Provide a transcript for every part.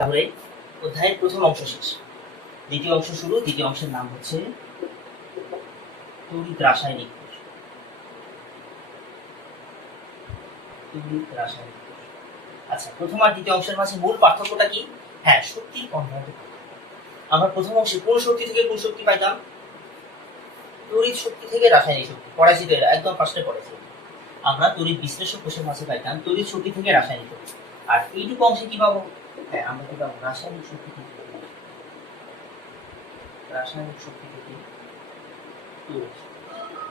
তাহলে অধ্যায়ের প্রথম অংশ শেষ, দ্বিতীয় অংশ শুরু। দ্বিতীয় অংশের নাম হচ্ছে তড়িৎ রাসায়নিক কোষ। আচ্ছা, প্রথম আর দ্বিতীয় অংশের মাঝে মূল পার্থক্যটা কি? হ্যাঁ, শক্তি কনভার্ট। আমরা প্রথম অংশে কোন শক্তি থেকে কোন শক্তি পাইতাম? তড়িৎ শক্তি থেকে রাসায়নিক শক্তি। পড়াইছি তো, একদম ফার্স্টে পড়াইছি। আমরা তড়িৎ বিশ্লেষক কোষের মাঝে পাইতাম তড়িৎ শক্তি থেকে রাসায়নিক শক্তি। আর এইটুকু অংশে কি পাবো? হ্যাঁ, আমরা কি পাবো? রাসায়নিক শক্তি থেকে। রাসায়নিক শক্তি থেকে তড়িৎ।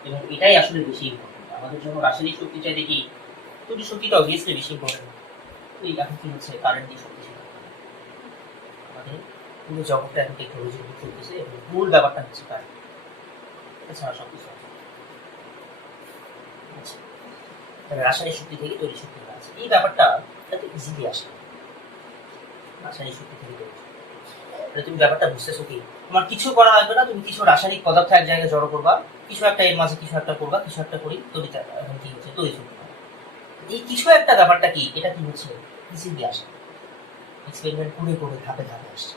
এবং এটাই আসলে বেশি ইম্পর্টেন্ট আমাদের জন্য। রাসায়নিক শক্তি চাইতে কি তড়িৎ শক্তিটা অবভিয়াসলি বেশি ইম্পর্টেন্ট। তো এই এখন কি হচ্ছে, কারেন্ট দিয়ে শক্তি আমাদের পুরো জগৎটা এখন টেকনোলজির উপর চলতেছে এবং মূল ব্যাপারটা হচ্ছে কারেন্ট। এছাড়া সব কিছু আছে। আচ্ছা, রাসায়নিক শক্তি থেকে তড়িৎ শক্তি আছে, এই ব্যাপারটা এত ইজিলি আসে। রাসায়নিক শক্তি থেকে তড়িৎ শক্তি, তুমি ব্যাপারটা বুঝতেছো কি? তোমার কিছু করা লাগবে না, তুমি কিছু রাসায়নিক পদার্থ এক জায়গায় জড়ো করবা, কিছু একটা এর মাঝে কিছু একটা করবা, কিছু একটা করি তড়িৎ। এখন কি হচ্ছে? তড়িৎ শক্তি। এই কিছু একটা ব্যাপারটা কি, এটা কি হচ্ছে? ইজিলি আসে, এক্সপেরিমেন্ট করে করে ধাপে ধাপে আসছে।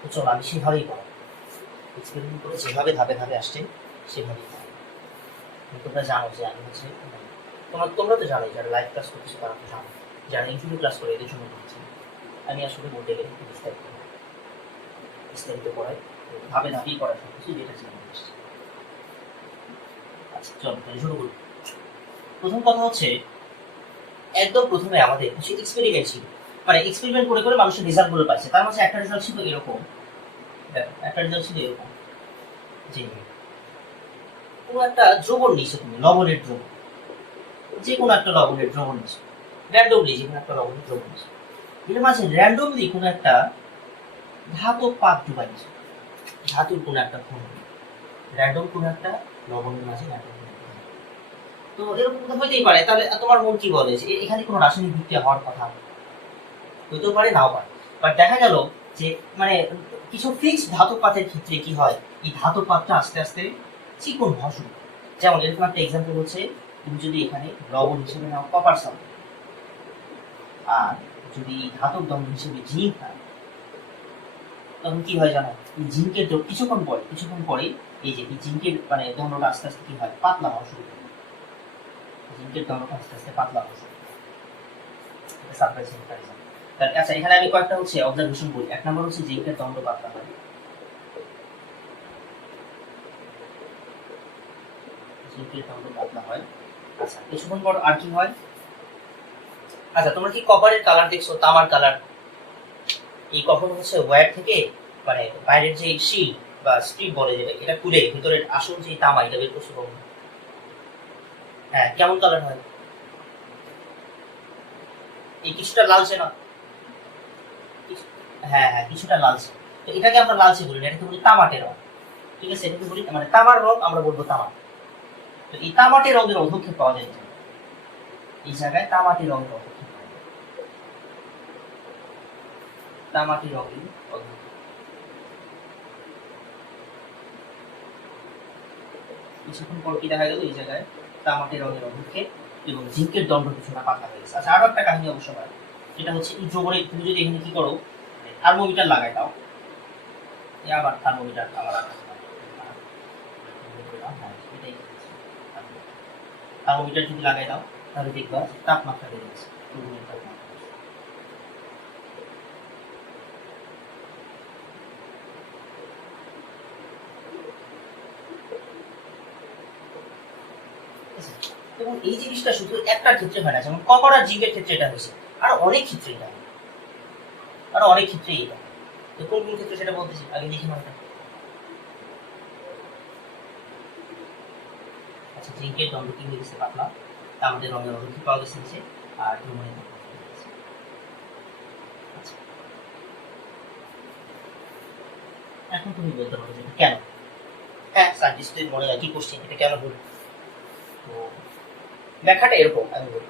তো চলো আমি সেভাবেই করো, এক্সপেরিমেন্ট করে যেভাবে ধাপে ধাপে আসছে সেভাবেই করো। তোমরা জানো যে আমি হচ্ছে তোমরা তো জানোই, যারা লাইভ ক্লাস করতেছে তারা তো জানো, যারা ইউটিউবে ক্লাস করে এদের জন্য করছি। আমি আসলে বলতে গেলে একটু বিস্তারিত পড়াই, ধাপে ধাপেই পড়াই সব কিছু, যেটা জানা আসছে। আচ্ছা চলো তাহলে শুরু করি। প্রথম কথা হচ্ছে, একদম প্রথমে আমাদের কিছু এক্সপেরিমেন্ট ছিল, মানে এক্সপেরিমেন্ট করে করে মানুষের রেজাল্ট গুলো পাইছে। তার মাঝে একটা রেজাল্ট ছিল এরকম, একটা রেজাল্ট ছিল এরকম যে কোনো একটা দ্রবণ নিছো, তুমি লবণের দ্রবণ, যে কোনো একটা লবণের দ্রবণ নিছো, র্যান্ডমলি যে কোনো একটা লবণের দ্রবণ নিছো, এর মাঝে র্যান্ডমলি কোনো একটা ধাতব পাত ডুবাই নিছো, ধাতুর কোনো একটা খণ্ড, র্যান্ডম কোনো একটা লবণের মাঝে র্যান্ডম। তো এরকম তো হইতেই পারে। তাহলে তোমার মন কি বলে যে এখানে কোনো রাসায়নিক বিক্রিয়া হওয়ার কথা হইতেও পারে, নাও পারে। বাট দেখা গেল যে মানে কিছু ফিক্সড ধাতব পাতের ক্ষেত্রে কি হয়, এই ধাতব পাতটা আস্তে আস্তে চিকন হওয়া শুরু করে। যেমন এরকম একটা এক্সাম্পল হচ্ছে, তুমি যদি এখানে লবণ হিসেবে নাও কপার সালফেট, আর যদি ধাতব দণ্ড হিসেবে জিঙ্ক নাও, তখন কি হয় জানো? এই জিঙ্কের কিছুক্ষণ পরে এই যে এই জিঙ্কের মানে দণ্ডটা আস্তে আস্তে কি হয়, পাতলা হওয়া শুরু করে। জিঙ্কের দণ্ডটা আস্তে আস্তে পাতলা হওয়া শুরু করে। আচ্ছা, এখানে আমি কয়েকটা হচ্ছে অবজারভেশন বলি। এক নম্বর হচ্ছে জিঙ্কের দণ্ড পাতলা হয়, জিঙ্কের দণ্ড পাতলা হয়। আচ্ছা, কিছুক্ষণ পর আর কি হয়? আচ্ছা, তোমরা কি কপারের কালার দেখছো, তামার কালার? এই কখন হচ্ছে ওয়্যার থেকে মানে বাইরের যে শিল বা স্ট্রিপ বলে যেটা, এটা খুলে ভিতরের আসল যে তামা এটা বের করছে কখন? হ্যাঁ, কেমন কালার হয়? এই কিছুটা লালচে না? হ্যাঁ হ্যাঁ, কিছুটা লালচে। তো এটাকে আমরা লালচে বলি না, এটাকে বলি তামাটে রং। ঠিক আছে, এটাকে বলি মানে তামার রং, আমরা বলবো তামা। তো এই তামাটে রঙের অধক্ষেপ পাওয়া যায় এই জায়গায়, তামাটে রঙের অধক্ষেপ পাওয়া যায়, তামাটে রঙের অধক্ষেপ। কিছুক্ষণ পর কি দেখা গেল, এই জায়গায় তামাটে রঙের অধক্ষেপ এবং জিঙ্কের দণ্ড কিছুটা পাতলা হয়ে গেছে। আচ্ছা, আরো একটা কাহিনী অবশ্য হয়, সেটা হচ্ছে এই দ্রবণে তুমি যদি এখানে কি করো, থার্মোমিটার লাগাই দাও, আবার থার্মোমিটার আবার থার্মোমিটার যদি লাগাই দাও, তাহলে দেখবা তাপমাত্রা বেড়ে গেছে। এবং এই জিনিসটা শুধু একটা ক্ষেত্রে হয় না, যেমন কপার আর জিঙ্কের ক্ষেত্রে এটা হয়েছে, আর অনেক ক্ষেত্রে এটা হয়, আর অনেক ক্ষেত্রেই এটা। তো কোন কোন ক্ষেত্রে সেটা বলতেছি, আগে দেখি মানটা। আচ্ছা, জিঙ্কের দণ্ড কি হয়ে গেছে, পাতলা, আমাদের রঙের অধক্ষেপ পাওয়া গেছে নিচে, আর দ্রবণের আচ্ছা, এখন তুমি বলতে পারো যে কেন? হ্যাঁ, সায়েন্টিস্টদের মনে হয় কি কোশ্চেন, এটা কেন হলো? তো ব্যাখ্যাটা এরকম, আমি বলি।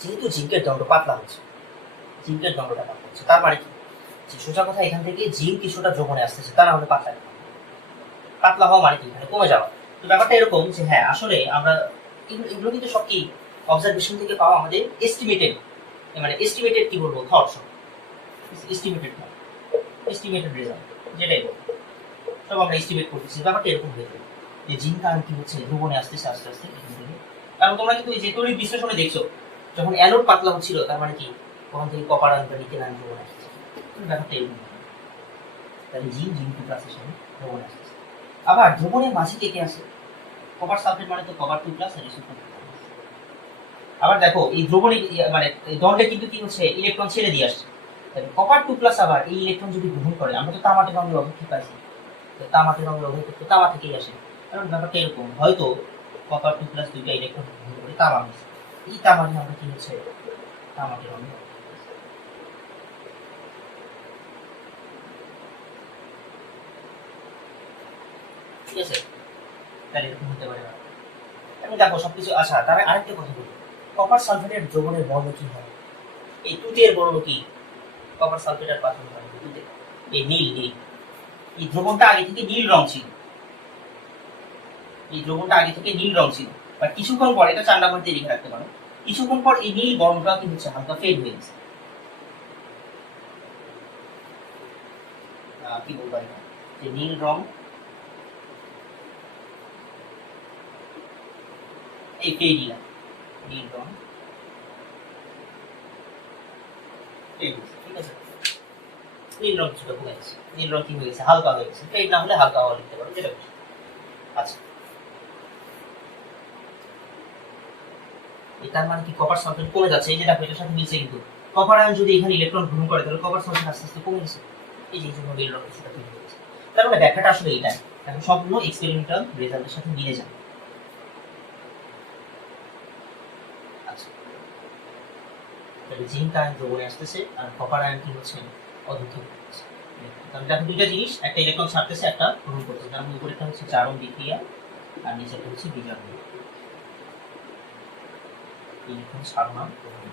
যেহেতু জিঙ্কের দণ্ড পাতলা হচ্ছে, জিঙ্কের দণ্ডটা পাতলা হচ্ছে, তার মানে কি, যে সোজা কথা এখান থেকে জিঙ্ক কিছুটা দ্রবণে আসতেছে, তা না হলে পাতলা পাতলা হওয়া মানে কি, এখানে কমে যাওয়া। তো ব্যাপারটা এরকম যে হ্যাঁ, আসলে আমরা এগুলো কিন্তু সব কি অবজারভেশন থেকে পাওয়া, আমাদের এস্টিমেটেড, মানে এস্টিমেটেড কি বলবো, থটস। এস্টিমেটেড না, এস্টিমেটেড রেজাল্ট যেটাই বল, সব আমরা এস্টিমেট করতেছি। ব্যাপারটা এরকম হয়ে যাবে যে জিঙ্ক আয়ন কি হচ্ছে দ্রবণে আসতেছে আস্তে আস্তে এখান থেকে। কারণ তোমরা কিন্তু এই যে তড়িৎ বিশ্লেষণে দেখছো যখন অ্যানোড পাতলা হচ্ছিল তার মানে কি ওখান থেকে কপার আয়ন বা নিকেল আয়ন দ্রবণে আসছে, ব্যাপারটা এরকম। তাহলে জিঙ্ক 2 প্লাসের সঙ্গে দ্রবণে আসতেছে। আবার দ্রবণের মাঝে কে কে আসে? কপার সালফেট মানে তো কপার 2 প্লাস আর ইসোটোপ। আবার দেখো এই দ্রবণে মানে দণ্ডে কিন্তু কি হচ্ছে ইলেকট্রন ছেড়ে দিয়ে আসছে। তাহলে কপার 2 প্লাস আবার এই ইলেকট্রন যদি গ্রহণ করে, আমরা তো তামাটে রঙের অভিক্ষেপ আছে, তামাটে রঙের অভিক্ষেপ তো তামা থেকেই আসে। কারণ ব্যাপারটা এরকম, হয়তো কপার 2 প্লাস দুইটা ইলেকট্রন গ্রহণ করে তামা মিশে, এই তামাটে আমরা কি হচ্ছে তামাটে রঙের। ঠিক আছে, তাহলে এরকম হতে পারে। আমি দেখো সবকিছু। আচ্ছা, তার আরেকটা কথা বলি, কপার সালফেটের দ্রবণের বর্ণ কি হয়? এই তুতের বর্ণ কি? কপার সালফেট আর পাথর হয় তুতে, এই নীল নীল। এই দ্রবণটা আগে থেকে নীল রং ছিল, এই দ্রবণটা আগে থেকে নীল রং ছিল, বাট কিছুক্ষণ পর, এটা 4 নাম্বার দিয়ে লিখে রাখতে পারো, কিছুক্ষণ পর এই নীল বর্ণটা কি হচ্ছে হালকা ফেড হয়ে গেছে। কি বলবো এটা, যে নীল রং এই ফেড না, নীল রং ফেড হয়েছে। ঠিক আছে, নীল রং কিছুটা কমে গেছে, নীল রং কি হয়ে গেছে হালকা হয়ে গেছে, ফেড না হলে হালকা হওয়া লিখতে পারো যেটা। আচ্ছা, তার মানে কি কপার সালফেট কমে যাচ্ছে, এই যে দেখো এটার সাথে মিলছে কিন্তু কপার আয়ন যদি এখানে ইলেকট্রন গ্রহণ করে তাহলে কপার সালফেট আস্তে আস্তে কমে গেছে, এই যে জন্য নীল রঙের সাথে মিলে গেছে। তার মানে ব্যাখ্যাটা আসলে এটাই, এখন সবগুলো এক্সপেরিমেন্টাল রেজাল্টের সাথে মিলে যায়। আচ্ছা, তাহলে জিঙ্ক আয়ন দ্রবণে আসতেছে আর কপার আয়ন কি হচ্ছে অধিক্ষেপ করছে। তাহলে দেখো দুইটা জিনিস, একটা ইলেকট্রন ছাড়তেছে একটা গ্রহণ করছে, তার মধ্যে উপরেরটা হচ্ছে চারণ বিক্রিয়া আর নিচেরটা হচ্ছে বিজারণ বিক্রিয়া। ইলেকট্রন ছাড়না গ্রহণ।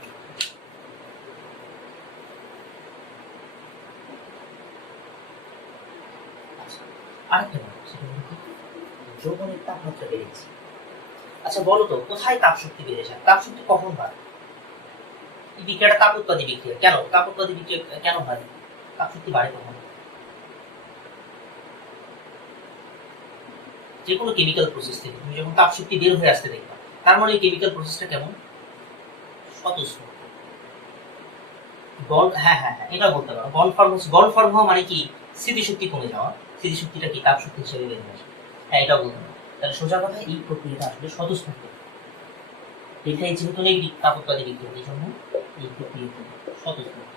আরেকটা ব্যাপার, সেটা হলো কি যৌবনের তাপমাত্রা বেড়ে গেছে। আচ্ছা বলো তো, কোথায় তাপ শক্তি বেড়ে যায়? তাপ শক্তি কখন হয়? এই বিক্রিয়াটা তাপ উৎপাদী বিক্রিয়া। কেন তাপ উৎপাদী বিক্রিয়া কেন হয়? তাপ শক্তি বাড়ে কখন? যে কোনো কেমিক্যাল প্রসেস থেকে তুমি যখন তাপ শক্তি বের হয়ে আসতে দেখবা, তার মানে এই কেমিক্যাল প্রসেসটা কেমন? স্বতঃস্ফূর্ত। হ্যাঁ হ্যাঁ হ্যাঁ, এটা বলতে পারো। বন্ড ফর্ম হওয়া মানে কি? স্মৃতিশক্তি কমে যাওয়া। স্মৃতিশক্তিটা কি তাপ শক্তি হিসেবে বের হয়ে আসে। হ্যাঁ, এটাও বলতে পারো। তাহলে সোজা কথা, এই প্রক্রিয়াটা আসলে স্বতঃস্ফূর্ত। এটা যেহেতু নেগেটিভ তাপ উৎপাদী বিক্রিয়া, এই জন্য এই প্রক্রিয়াটি স্বতঃস্ফূর্ত,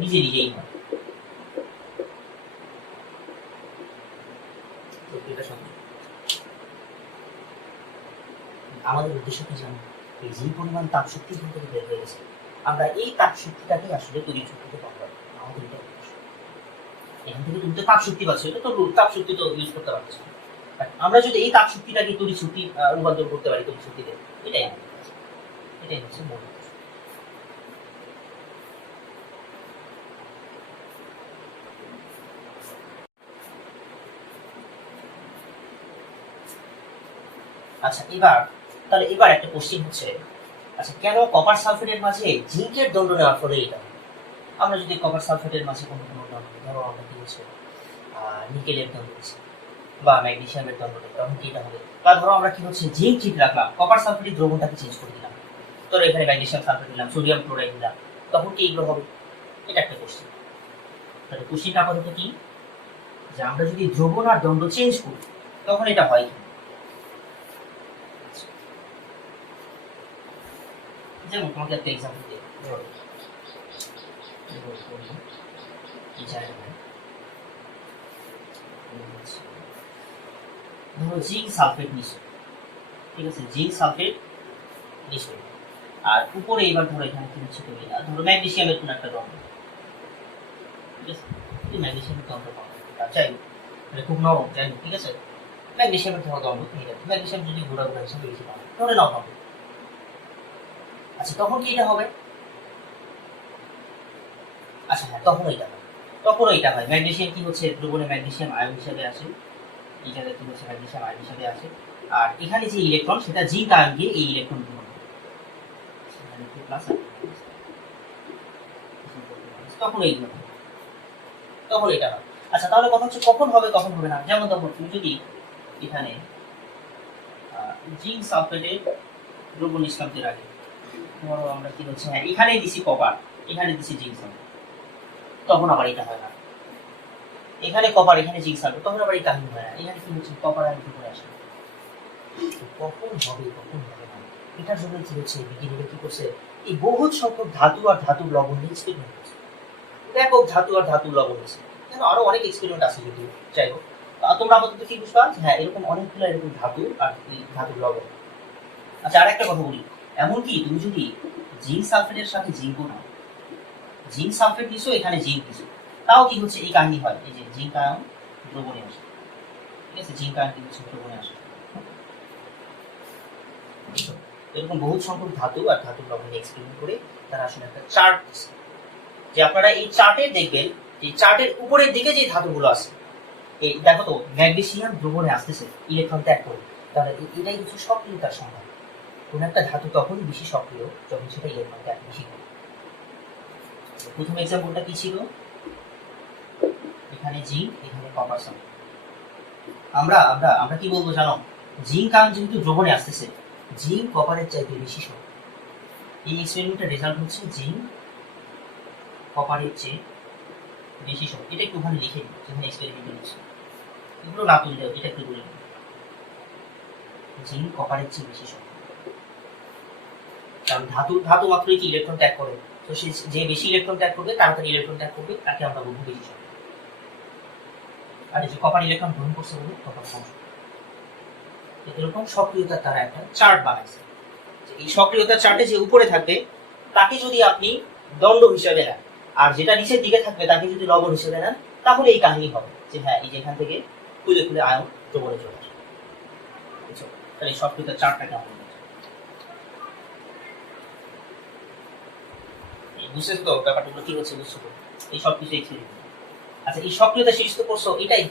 নিজে নিজেই হয় প্রক্রিয়াটা স্বতঃস্ফূর্ত। আমাদের উদ্দেশ্য কি জানো? এই যে পরিমাণ তাপ শক্তি এখান থেকে বের হয়ে গেছে, আমরা এই তাপ শক্তিটাকে আসলে তড়িৎ শক্তিতে কনভার্ট করি। আমাদের এটা উদ্দেশ্য। এখান থেকে তুমি তো তাপ শক্তি পাচ্ছ, এটা তো তাপ শক্তি তো ইউজ করতে পারছো। আমরা যদি এই তাপ শক্তিটাকে তড়িৎ শক্তি রূপান্তর করতে পারি তড়িৎ শক্তিতে, এটাই আমাদের কাজ, এটাই হচ্ছে মূল উদ্দেশ্য। আচ্ছা, তাহলে এবার একটা কোশ্চেন হচ্ছে, আচ্ছা কেন কপার সালফেটের মাঝে জিঙ্কের দণ্ড নেওয়ার ফলে এটা? আমরা যদি কপার সালফেটের মাঝে কোনো দণ্ড, ধরো আমরা কি হচ্ছে নিকেলের দণ্ড দিচ্ছি বা ম্যাগনেসিয়ামের দণ্ড নেই, তখন কি এটা হবে? বা ধরো আমরা কি হচ্ছে জিঙ্ক ঠিক রাখলাম, কপার সালফেটের দ্রবণটাকে চেঞ্জ করে দিলাম, ধরো এখানে ম্যাগনেসিয়াম সালফেট দিলাম, সোডিয়াম ক্লোরাইড দিলাম, তখন কি এগুলো হবে? এটা একটা কোশ্চেন। তাহলে কোশ্চেনটা আপাতত কি, যে আমরা যদি দ্রবণ আর দণ্ড চেঞ্জ করি তখন এটা হয় কি? যেমন তোমাকে একটা এক্সাম্পল দিই, ধরো জিঙ্ক সালফেট নিশ্চয়, ঠিক আছে, জিঙ্ক সালফেট নিশ্চয়, আর উপরে এবার ধরো এখানে কি হচ্ছে, তুমি ধরো ম্যাগনেসিয়ামের কোনো একটা দ্রব্য, ঠিক আছে, ম্যাগনেসিয়ামের দ্রব্য চাই মানে খুব নরম, যাই হোক, ঠিক আছে, ম্যাগনেসিয়ামের ধরো দ্রব্য ঠিক আছে, ম্যাগনেসিয়াম যদি ঘোরা ঘোরা হিসাবে বেশি পাবে ধরে নাও হবে। আচ্ছা তখন কি এটা হবে? আচ্ছা হ্যাঁ, তখনও এটা হয়। ম্যাগনেসিয়াম কি হচ্ছে দ্রবণে ম্যাগনেসিয়াম আয়ন হিসাবে আসে, এই জায়গায় কি হচ্ছে ম্যাগনেসিয়াম আয়ন হিসাবে আসে, আর এখানে যে ইলেকট্রন সেটা জিঙ্ক আয়ন দিয়ে এই ইলেকট্রন গ্রহণ করে। তখন এইগুলো হবে, তখন এটা হবে। আচ্ছা তাহলে কথা হচ্ছে কখন হবে কখন হবে না। যেমন তখন তুমি যদি এখানে জিঙ্ক সালফেটের দ্রব্য নিষ্কান্তির আগে ধরো আমরা কি হচ্ছে, হ্যাঁ এখানে দিছি কপার, এখানে দিছি জিঙ্ক সালফেট, তখন আবার এটা হয় না। এখানে কপার এখানে জিঙ্ক সালফেট, তখন আবার এই কাহিনী হয় না। এখানে কি হচ্ছে, কপার আর উপরে আসে, কখন হবে কখন হবে না। এটার জন্য কি হচ্ছে, বিজ্ঞানীরা কি করছে, এই বহুত সংখ্যক ধাতু আর ধাতুর লবণ নিয়ে এক্সপেরিমেন্ট করছে, ব্যাপক ধাতু আর ধাতুর লবণ নিয়েছে। আরো অনেক এক্সপেরিমেন্ট আছে কিন্তু, যাই হোক তোমরা আপাতত কি বুঝবা, হ্যাঁ এরকম অনেকগুলো এরকম ধাতু আর ধাতুর লবণ। আচ্ছা আর একটা কথা বলি, এমনকি তুমি যদি জিঙ্ক সালফেটের সাথে জিঙ্কও নাও, জিঙ্ক সালফেট দিছো এখানে জিঙ্ক দিছো, তাও কি হচ্ছে এই কাহিনী হয়, এই যে জিঙ্ক আয়ন দ্রবণে আসে, ঠিক আছে, জিঙ্ক আয়ন কি হচ্ছে দ্রবণে আসে। এরকম বহুত সংখ্যক ধাতু আর ধাতুর লবণ এক্সপেরিমেন্ট করে তারা আসলে একটা চার্ট দিচ্ছে, যে আপনারা এই চার্টে দেখবেন, এই চার্টের উপরের দিকে যে ধাতুগুলো আছে, এই দেখো তো ম্যাগনেসিয়াম দ্রবণে আসতেছে ইলেকট্রন ত্যাগ করে, তাহলে এটাই হচ্ছে সক্রিয়তার সংখ্যা। কোন একটা ধাতু তখনই বেশি সক্রিয় যখন সেটা ইলেকট্রন ত্যাগ বেশি করে। প্রথম এক্সাম্পলটা কি ছিল, এখানে জিঙ্ক এখানে কপার সালফেট। আমরা আমরা আমরা কি বলবো জানো, জিঙ্ক আয়ন যেহেতু দ্রবণে আসতেছে, জিঙ্ক কপারের চাইতে বেশি সক্রিয়। এই এক্সপেরিমেন্টের রেজাল্ট হচ্ছে জিঙ্ক কপারের চেয়ে বেশি সক্রিয়। এটা একটু ওখানে লিখে দিই যেখানে এক্সপেরিমেন্ট হচ্ছে, এগুলো না তুললে এটা একটু বলে দিই, জিঙ্ক কপারের চেয়ে বেশি সক্রিয়। কারণ ধাতু ধাতু মাত্রই কি ইলেকট্রন ত্যাগ করে, তো সে যে বেশি ইলেকট্রন ত্যাগ করবে, তাড়াতাড়ি ইলেকট্রন ত্যাগ করবে, তাকে আমরা বলবো বেশি সক্রিয়। আর এই যে কপার ইলেকট্রন গ্রহণ করছে বলে কপার কম সক্রিয়। এরকম সক্রিয়তার তারা একটা চার্ট বানাইছে, এই সক্রিয়তার চার্টে যে উপরে থাকবে তাকে যদি আপনি দণ্ড হিসেবে নেন, আর যেটা নিচের দিকে থাকবে তাকে যদি লবণ হিসেবে নেন, তাহলে এই কাহিনী হবে যে হ্যাঁ এই যে এখান থেকে খুলে খুলে আয়ন দ্রবণে চলে আসে। বুঝছো, তাহলে এই সক্রিয়তার চার্টটা কেমন বুঝতেছো তো ব্যাপারটা কি হচ্ছে, বুঝছো তো এই সব কিছু এক্সপেরিমেন্ট। আচ্ছা এই সক্রিয়তা সিরিজ তো করছো, এটাই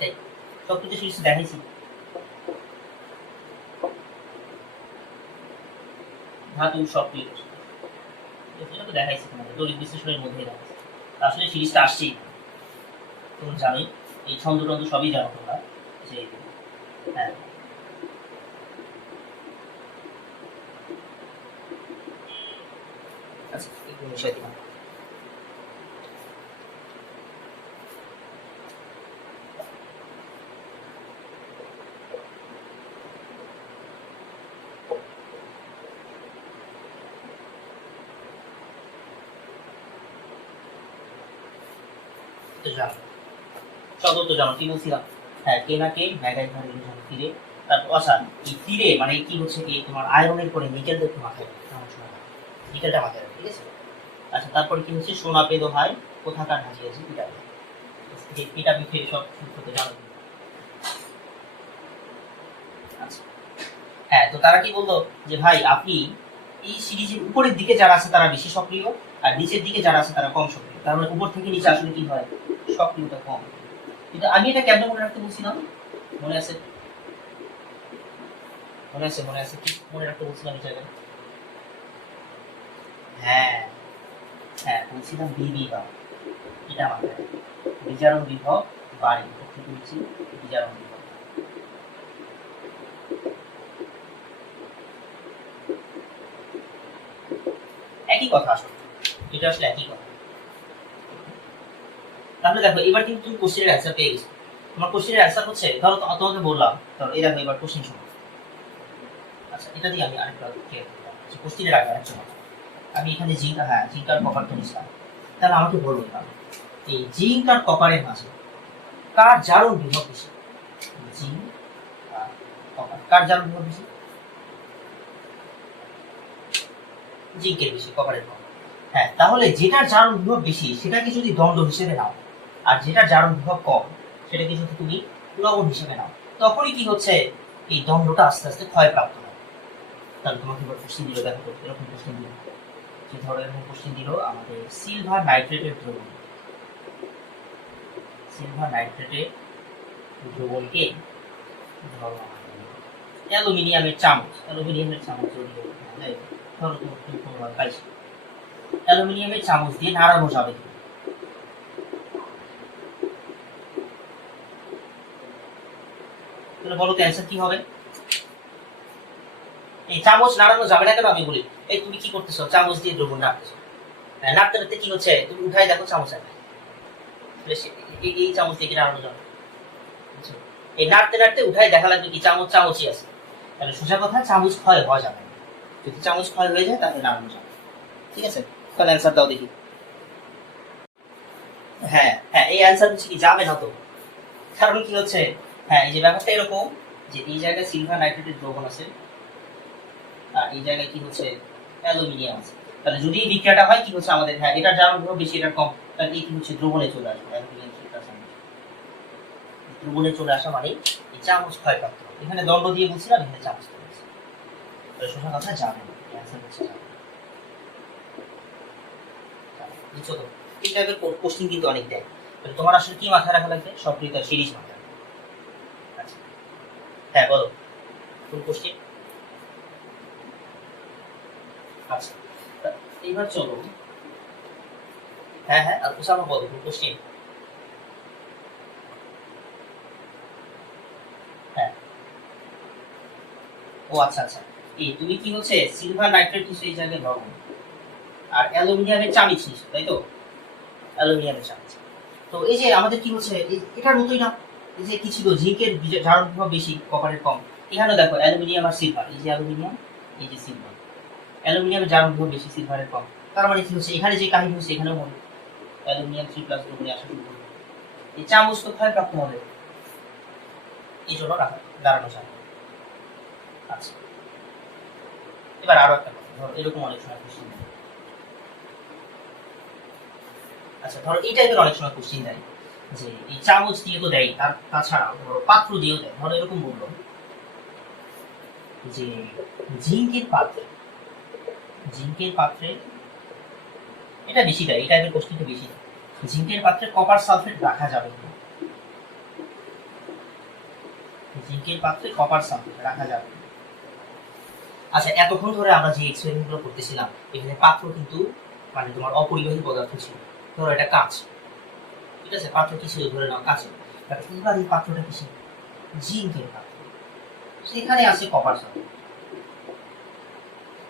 সক্রিয়তা সিরিজ দেখাইছি, ধাতু সক্রিয় এটা তো দেখাইছি তোমাদের তড়িৎ বিশ্লেষণের মধ্যে দেখাইছি। আসলে সিরিজটা আসছেই, তোমরা জানোই এই ছন্দ টন্দ সবই জানো তোমরা, যে হ্যাঁ আচ্ছা একটু বিষয় দিলাম। জানো শব্দ তো জানো, কি বলছিলাম, হ্যাঁ কে না কে ম্যাগাইট ধরে ফিরে, তারপর আচ্ছা এই ফিরে মানে কি হচ্ছে, কি তোমার আয়রনের পরে নিকেলটা একটু মাথায় নিকেলটা মাথায় রাখে, ঠিক আছে। আচ্ছা তারপরে কি হচ্ছে, সোনা পেদো হয় কোথাকার হাজিয়েছে পিটা, পিটা পিঠে সব সূত্রতে জানো। আচ্ছা হ্যাঁ, তো তারা কি বললো যে ভাই আপনি এই সিরিজের উপরের দিকে যারা আছে তারা বেশি সক্রিয়, আর নিচের দিকে যারা আছে তারা কম সক্রিয়। তার মানে উপর থেকে নিচে আসলে কি হয়, সক্রিয়তা কম। কিন্তু আমি এটা কেমন মনে রাখতে বলছিলাম, মনে আছে মনে আছে কি মনে রাখতে বলছিলাম এই জায়গায়, হ্যাঁ হ্যাঁ বলছিলাম বিভব, এটা মাথায় বিজারণ বিভব বাড়ি বলছি, বিজারণ বিভব একই কথা, আসলে এটা আসলে একই কথা। তাহলে দেখো এবার কিন্তু তুমি কোশ্চেনের অ্যান্সার পেয়ে গেছো। তোমার কোশ্চেনের অ্যান্সার হচ্ছে, ধরো তোমাকে বললাম, ধরো এই দেখো এবার কোশ্চেন শুনো। আচ্ছা এটা দিয়ে আমি আরেকটা ক্লিয়ার করলাম, কোশ্চেনের আগে আরেকটা কথা, আমি এখানে জিঙ্ক, হ্যাঁ জিঙ্ক আর কপার তো নিছিলাম, তাহলে আমাকে বলবো এই জিঙ্ক আর কপারের মাঝে কার জারণ বিভব বেশি, জিঙ্ক আর কপার কার জারণ বিভব বেশি, জিঙ্কের বেশি কপারের কম। হ্যাঁ তাহলে যেটার জারণ বিভব বেশি সেটাকে যদি দণ্ড হিসেবে নাও, আর যেটার জারণ বিভব কম সেটাকে যদি তুমি লবণ হিসেবে নাও, তখনই কি হচ্ছে, এই দণ্ডটা আস্তে আস্তে ক্ষয়প্রাপ্ত হয়। তাহলে তোমাকে এবার কোশ্চেন দিল, দেখো তো এরকম কোশ্চেন দিল, যে ধরো এরকম কোশ্চেন দিল আমাদের সিলভার নাইট্রেটের দ্রবণ, সিলভার নাইট্রেটের দ্রবণকে ধরো অ্যালুমিনিয়ামের চামচ, অ্যালুমিনিয়ামের চামচ যদি ধরো তুমি পাইছো, অ্যালুমিনিয়ামের চামচ দিয়ে নাড়ানো যাবে, তাহলে বলো তো অ্যান্সার কি হবে? এই চামচ নাড়ানো যাবে না কেন আমি বলি, এই তুমি কি করতেছো, চামচ দিয়ে দ্রবণ নাড়তেছো, নাড়তে নাড়তে কি হচ্ছে, তুমি উঠাই দেখো চামচ আছে, এই চামচ দিয়ে কি নাড়ানো যাবে? এই নাড়তে নাড়তে উঠাই দেখা লাগবে কি চামচ চামচই আছে। তাহলে সোজা কথা চামচ ক্ষয় হওয়া যাবে না, যদি চামচ ক্ষয় হয়ে যায় তাহলে নাড়ানো যাবে। ঠিক আছে, তাহলে অ্যান্সার দাও দেখি। হ্যাঁ হ্যাঁ, এই অ্যান্সার হচ্ছে কি যাবে না তো, কারণ কি হচ্ছে, হ্যাঁ এই যে ব্যাপারটা এরকম যে এই জায়গায় সিলভার নাইট্রেটের দ্রবণ আছে আর এই জায়গায় কি হচ্ছে অ্যালুমিনিয়াম আছে। তাহলে যদি এই বিক্রিয়াটা হয় কি হচ্ছে আমাদের, হ্যাঁ এটা যার বেশি এটা কম, তাহলে এই কি হচ্ছে দ্রবণে চলে আসবে, অ্যালুমিনিয়াম দ্রবণে চলে আসা মানে এই চামচ ক্ষয়প্রাপ্ত হবে। এখানে দণ্ড দিয়ে বলছিলাম, এখানে চামচ দিয়েছি, তাহলে সোজা কথা যাবে না, অ্যান্সার হচ্ছে যাবে। বুঝছো তো, এই টাইপের কোশ্চেন কিন্তু অনেক দেয়। তাহলে তোমার আসলে কি মাথায় রাখা লাগবে, সক্রিয়তার সিরিজ মাথায়। আচ্ছা হ্যাঁ বলো কোন কোশ্চেন। আচ্ছা এইবার চলো, হ্যাঁ হ্যাঁ আর ওসামা বলো কোন কোশ্চেন। হ্যাঁ ও আচ্ছা আচ্ছা, এই তুমি কি হচ্ছে সিলভার নাইট্রেট কিছু এই জায়গায় দ্রবণ আর অ্যালুমিনিয়ামের চামিচ নিচ্ছ তাই তো, অ্যালুমিনিয়ামের চামিচ। তো এই যে আমাদের কি হচ্ছে এটার মতোই না, এই যে কি ছিল জিঙ্কের জারণ প্রভাব বেশি কপারের কম, এখানে দেখো অ্যালুমিনিয়াম আর সিলভার, এই যে অ্যালুমিনিয়াম এই যে সিলভার, অ্যালুমিনিয়ামের জারণ প্রভাব বেশি সিলভারের কম। তার মানে কি হচ্ছে এখানে যে কাহিনী হচ্ছে এখানেও হবে, অ্যালুমিনিয়াম 3+ দ্রবণে আসা শুরু করবে, এই চামচ তো ক্ষয়প্রাপ্ত হবে, এই জন্য রাখা দাঁড়ানো যাবে। আচ্ছা এবার আরো একটা কথা, ধরো এরকম অনেক সময় কোশ্চিন দেয়। আচ্ছা ধরো এই টাইপের অনেক সময় কোশ্চিন দেয় যে এই চামচ দিয়ে তো দেয়, তাছাড়াও ধরো পাত্র দিয়েও দেয়। ধরো এরকম বললো যে জিঙ্কের পাত্রে, জিঙ্কের পাত্রে এটা বেশি দেয়, এই টাইপের কোশ্চিনটা বেশি দেয়, জিঙ্কের পাত্রে কপার সালফেট রাখা যাবে না, জিঙ্কের পাত্রে কপার সালফেট রাখা যাবে না। আচ্ছা এতক্ষণ ধরে আমরা যে এক্সপেরিমেন্ট গুলো করতেছিলাম এখানে পাত্র কিন্তু মানে তোমার অপরিবাহী পদার্থ ছিল, ধরো এটা কাঁচ, ঠিক আছে পাত্র কি ছিল ধরে নাও কাঁচের, এবার এই পাত্রটা কিসে, জিঙ্কের পাত্র, সেখানে আছে কপার সালফেট।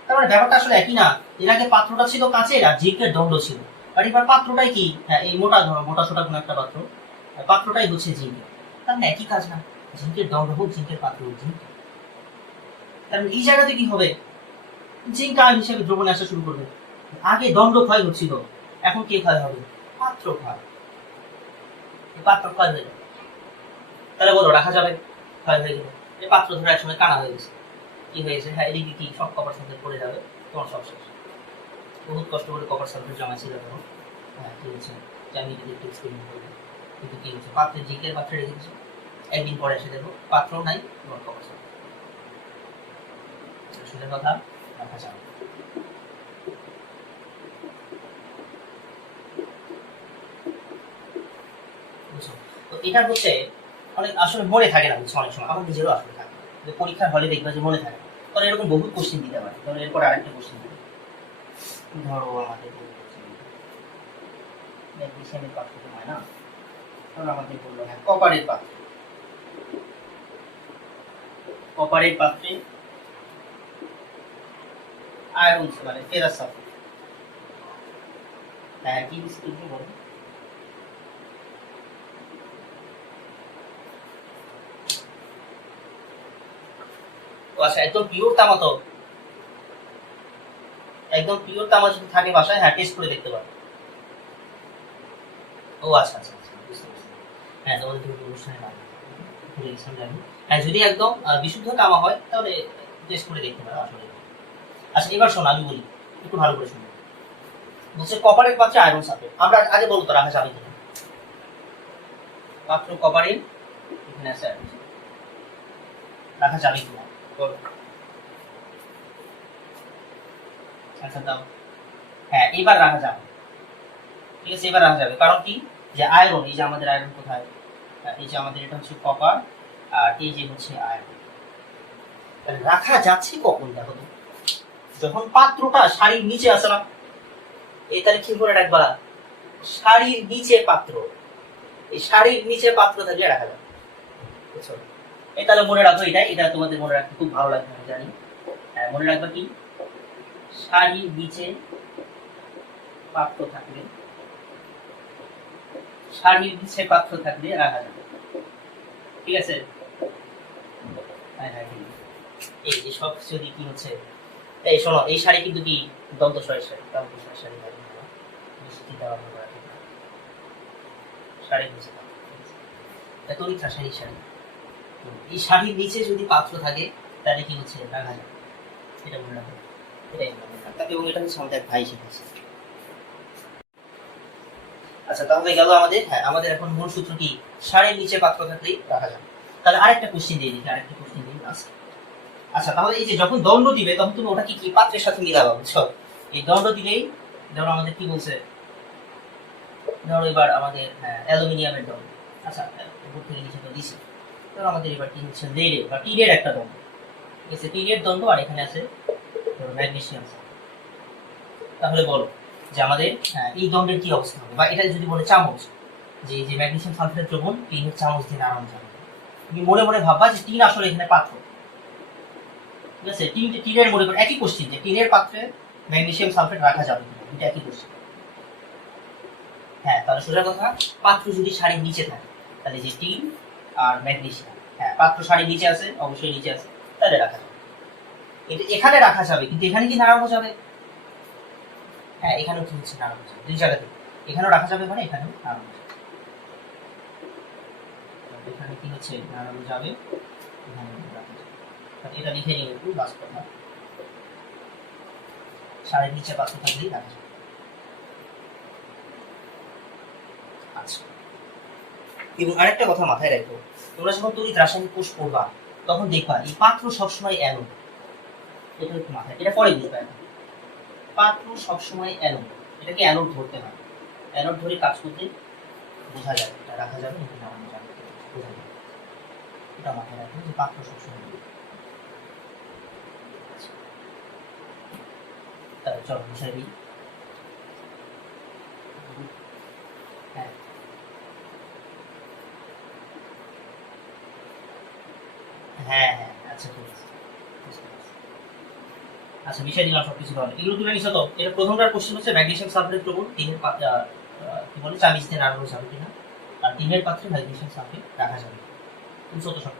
তার মানে ব্যাপারটা আসলে একই না, এর আগে পাত্রটা ছিল কাঁচের আর জিঙ্কের দণ্ড ছিল, আর এবার পাত্রটাই কি, হ্যাঁ এই মোটা ধরো মোটা সোটা কোনো একটা পাত্র, পাত্রটাই হচ্ছে জিঙ্কের, তার মানে একই কাজ না, জিঙ্কের দণ্ড হোক জিঙ্কের পাত্র হোক জিঙ্ক। তার মানে এই জায়গাতে কি হবে, জিঙ্ক আয়ন হিসেবে দ্রবণে আসা শুরু করবে। আগে দণ্ড ক্ষয় হচ্ছিল, এখন কে ক্ষয় হবে, পাত্র ক্ষয়, পাত্র ক্ষয় হয়ে যাবে। তাহলে বলো রাখা যাবে, ক্ষয় হয়ে গেলে এই পাত্র ধরে একসময় কানা হয়ে গেছে, কি হয়েছে, হ্যাঁ এদিকে কি সব কপার সালফেট পড়ে যাবে, তোমার সব শেষ। বহুত কষ্ট করে কপার সালফেট জমা ছিল তখন, হ্যাঁ কি হচ্ছে আমি যদি একটু এক্সপেরিমেন্ট করবো, কিন্তু কি হচ্ছে পাত্রে জিঙ্কের পাত্রে রেখে দিচ্ছি, একদিন পরে এসে দেখো পাত্র নাই তোমার কপার সালফেট, সোজা কথা রাখা যাবে। বুঝছো তো এটা হচ্ছে অনেক আসলে মনে থাকে না, বুঝছো অনেক সময় আমার নিজেরও আসলে থাকে, যে পরীক্ষার হলে দেখবা যে মনে থাকে না, তখন এরকম বহু কোশ্চেন দিতে পারে। ধরো এরপর আরেকটা কোশ্চেন দিবে, ধরো আমাদের ম্যাগনেসিয়ামের পাত্র তো হয় না, ধরো আমাদের বললো হ্যাঁ কপারের পাত্র, কপারের পাত্রে আয়রন মানে ফেরাস সালফেট, হ্যাঁ কি দিচ্ছে তুমি বলো। ও আচ্ছা একদম পিওর তামা তো, একদম পিওর তামা যদি থাকে বাসায়, হ্যাঁ টেস্ট করে দেখতে পারো। ও আচ্ছা আচ্ছা আচ্ছা বুঝতে পারছি, হ্যাঁ তোমাদের তুমি অনুষ্ঠানে না ভুলে গেছিলাম জানি। হ্যাঁ যদি একদম বিশুদ্ধ তামা হয় তাহলে টেস্ট করে দেখতে পারো আসলে। আচ্ছা এবার শোনো আমি বলি, একটু ভালো করে শুনো। বলছে কপারের পাত্রে আয়রন সালফেট, আমরা আগে বলতো তো রাখা যাবে কিনা, পাত্র কপারের এখানে আছে আয়রন সালফেট, রাখা যাবে কিনা বলো, আচ্ছা দাও, হ্যাঁ এবার রাখা যাবে, ঠিক আছে এবার রাখা যাবে, কারণ কি যে আয়রন, এই যে আমাদের আয়রন কোথায়, এই যে আমাদের এটা হচ্ছে কপার আর এই যে হচ্ছে আয়রন, তাহলে রাখা যাচ্ছে কখন দেখো তো, যখন পাত্রটা শাড়ির নিচে আসে না, এই তাহলে কি করে রাখবা, শাড়ির নিচে পাত্র, এই শাড়ির নিচে পাত্র থাকলে রাখা যাবে, বুঝছো। এই তাহলে মনে রাখো এটা তোমাদের মনে রাখতে খুব ভালো লাগবে আমি জানি। হ্যাঁ, মনে রাখবা কি, সারির নিচে পাত্র থাকলে, সারির নিচে পাত্র থাকলে রাখা যাবে। ঠিক আছে? হ্যাঁ হ্যাঁ, এই যে সব যদি কি হচ্ছে, এই শোনো, এই শাড়ি কিন্তু কি দন্ত সরের শাড়ি, দন্ত সরের শাড়ি হয় না, মিষ্টি দেওয়া হবে না, শাড়ির নিচে এত লিখা শাড়ি শাড়ি, এই শাড়ির নিচে যদি পাত্র থাকে তাহলে কি হচ্ছে রাখা যাবে, এটা মনে রাখো, এটাই মনে রাখো। এবং এটা হচ্ছে আমাদের এক ভাই শিখেছে। আচ্ছা তাহলে গেল আমাদের, হ্যাঁ আমাদের এখন মূল সূত্র কি, শাড়ির নিচে পাত্র থাকলেই রাখা যাবে। তাহলে আরেকটা কোশ্চেন দিয়ে দিই, আরেকটা কোশ্চেন দিই লাস্ট। আচ্ছা তাহলে এই যে যখন দণ্ড দিবে তখন তুমি ওটা কি পাত্রের সাথে মিলাবা, বুঝছো? এই দণ্ড দিলেই ধরো আমাদের কি বলছে, ধরো এবার আমাদের অ্যালুমিনিয়ামের দণ্ড। আচ্ছা উপর থেকে নিচে তো দিছি, ধরো আমাদের এবার কি হচ্ছে লেডের বা টিনের একটা দণ্ড, ঠিক আছে? টিনের দণ্ড আর এখানে আছে ধরো ম্যাগনেসিয়াম। তাহলে বলো যে আমাদের এই দণ্ডের কি অবস্থা হবে, বা এটা যদি বলে চামচ, যে এই যে ম্যাগনেসিয়াম সালফেট দ্রবণ টিনের চামচ দিয়ে নাড়ানো যাবে, তুমি মনে মনে ভাববা যে টিন আসলে এখানে পাত্র, ঠিক আছে? টিনের মনে করে একই কোশ্চেন, যে টিনের পাত্রে ম্যাগনেসিয়াম সালফেট রাখা যাবে কিনা, এটা একই কোশ্চেন। হ্যাঁ তাহলে সোজা কথা, পাত্র যদি শাড়ির নিচে থাকে তাহলে যে টিন আর ম্যাগনেসিয়াম, হ্যাঁ পাত্র শাড়ির নিচে আছে, অবশ্যই নিচে আছে, তাহলে রাখা যাবে। কিন্তু এখানে রাখা যাবে, কিন্তু এখানে কি নাড়ানো যাবে? হ্যাঁ এখানেও কি হচ্ছে নাড়ানো যাবে, দুই জায়গাতে এখানেও রাখা যাবে, মানে এখানেও নাড়ানো যাবে। এখানে কি হচ্ছে নাড়ানো যাবে, এখানে রাখা যাবে। এটা লিখে নিয়ে একটু লাস্ট কথা, শাড়ির নিচে পাত্র থাকলেই রাখা যাবে। আচ্ছা, এবং আরেকটা কথা মাথায় রাখো, তোমরা যখন তড়িৎ রাসায়নিক কোষ পড়বা তখন দেখবা এই পাত্র সবসময় অ্যানোড, এটা একটু মাথায়, এটা পরে বুঝবে না, পাত্র সবসময় অ্যানোড, এটাকে অ্যানোড ধরতে হয়, অ্যানোড ধরে কাজ করতে বোঝা যাবে, এটা রাখা যাবে, এটা নামানো যাবে, বোঝা যাবে, এটা মাথায় রাখো যে পাত্র সবসময়। তাহলে চলো বুঝাই দিই। হ্যাঁ হ্যাঁ হ্যাঁ, আচ্ছা ঠিক আছে, আচ্ছা বিষয় দিলাম সবকিছু। তাহলে এগুলো তুলে নিছো তো? এটা প্রথমটার কোশ্চেন হচ্ছে ম্যাগনেসিয়াম সালফেট দ্রবণ টিনের পাত্রে কি বলে চামিচ দিয়ে নাড়ানো যাবে কিনা, আর টিনের পাত্রে ম্যাগনেসিয়াম সালফেট রাখা যাবে, তুমি তো সব